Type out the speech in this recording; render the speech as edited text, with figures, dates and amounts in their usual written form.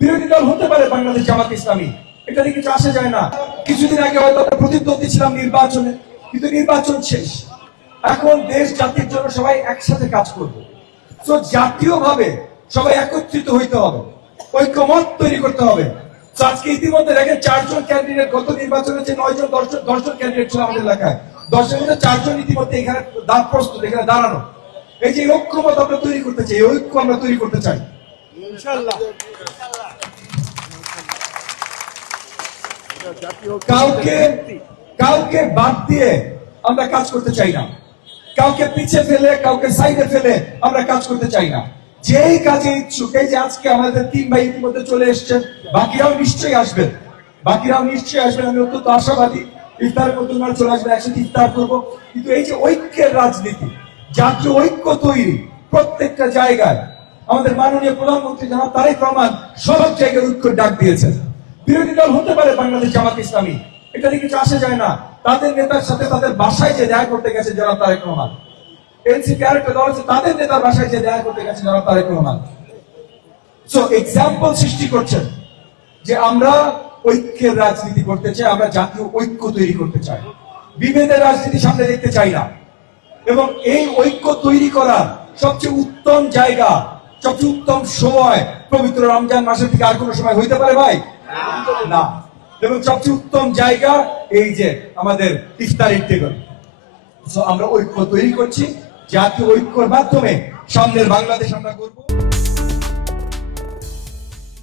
বিরোধী দল হতে পারে বাংলাদেশ জামাত ইসলামী, এটা নিয়ে কিছু আসে যায় না। কিছুদিন আগে হয়তো আমরা প্রতিদ্বন্দ্বী ছিলাম নির্বাচনে, কিন্তু নির্বাচন শেষ। এখন দেশ জাতির জন্য সবাই একসাথে কাজ করবে। তো জাতীয়ভাবে সবাই একত্রিত হইতে হবে, ঐক্যমত তৈরি করতে হবে। তো আজকে ইতিমধ্যে দেখেন 4 জন ক্যান্ডিডেট, গত নির্বাচনে যে 9 জন 10 জন ক্যান্ডিডেট ছিল আমাদের এলাকায়, 10 জনের মধ্যে 4 জন ইতিমধ্যে এখানে প্রস্তুত, এখানে দাঁড়ানো। এই যে ঐক্যমত আমরা তৈরি করতে চাই, ঐক্য আমরা তৈরি করতে চাই ইনশাআল্লাহ। কাউকে বাদ দিয়ে আমরা কাজ করতে চাই না, কাউকে পিছে ফেলে, কাউকে সাইডে ফেলে আমরা কাজ করতে চাই না। যেই কাজে ইচ্ছুক, এই যে আজকে আমাদের 3 ভাই ইতিমধ্যে চলে এসেছেন, বাকিরাও নিশ্চয়ই আসবেন, আমি অত্যন্ত আশাবাদী। ইফতারের মধ্যে চলে আসবেন, একসাথে ইফতার করবো। কিন্তু এই যে ঐক্যের রাজনীতি, জাতীয় ঐক্য তৈরি প্রত্যেকটা জায়গায়, আমাদের মাননীয় প্রধানমন্ত্রী জনাব তারেক রহমান সব জায়গায় ঐক্যের ডাক দিয়েছেন। বিরোধী দল হতে পারে বাংলাদেশ জামাত ইসলামী, এটা নিয়ে কিছু আসে যায় না। তাদের নেতার সাথে তাদের বাসায় যে দেখা করতে গেছে জনাব তারেক রহমান, এনসিপি আরেকটা দল আছে, তাদের নেতার বাসায় যে দেখা করতে গেছে জনাব তারেক রহমান। সো এক্সাম্পল সৃষ্টি করছেন যে আমরা ঐক্যের রাজনীতি করতে চাই, আমরা জাতীয় ঐক্য তৈরি করতে চাই, বিভেদের রাজনীতি সামনে দেখতে চাই না। এবং এই ঐক্য তৈরি করার সবচেয়ে উত্তম জায়গা, সবচেয়ে উত্তম সময় পবিত্র রমজান মাসের থেকে আর কোনো সময় হইতে পারে ভাই না। এবং সবচেয়ে উত্তম জায়গা এই যে আমাদের ইফতারের টেবিল। আমরা ঐক্য তৈরি করছি, জাতীয় ঐক্যের মাধ্যমে সামনের বাংলাদেশ আমরা করব।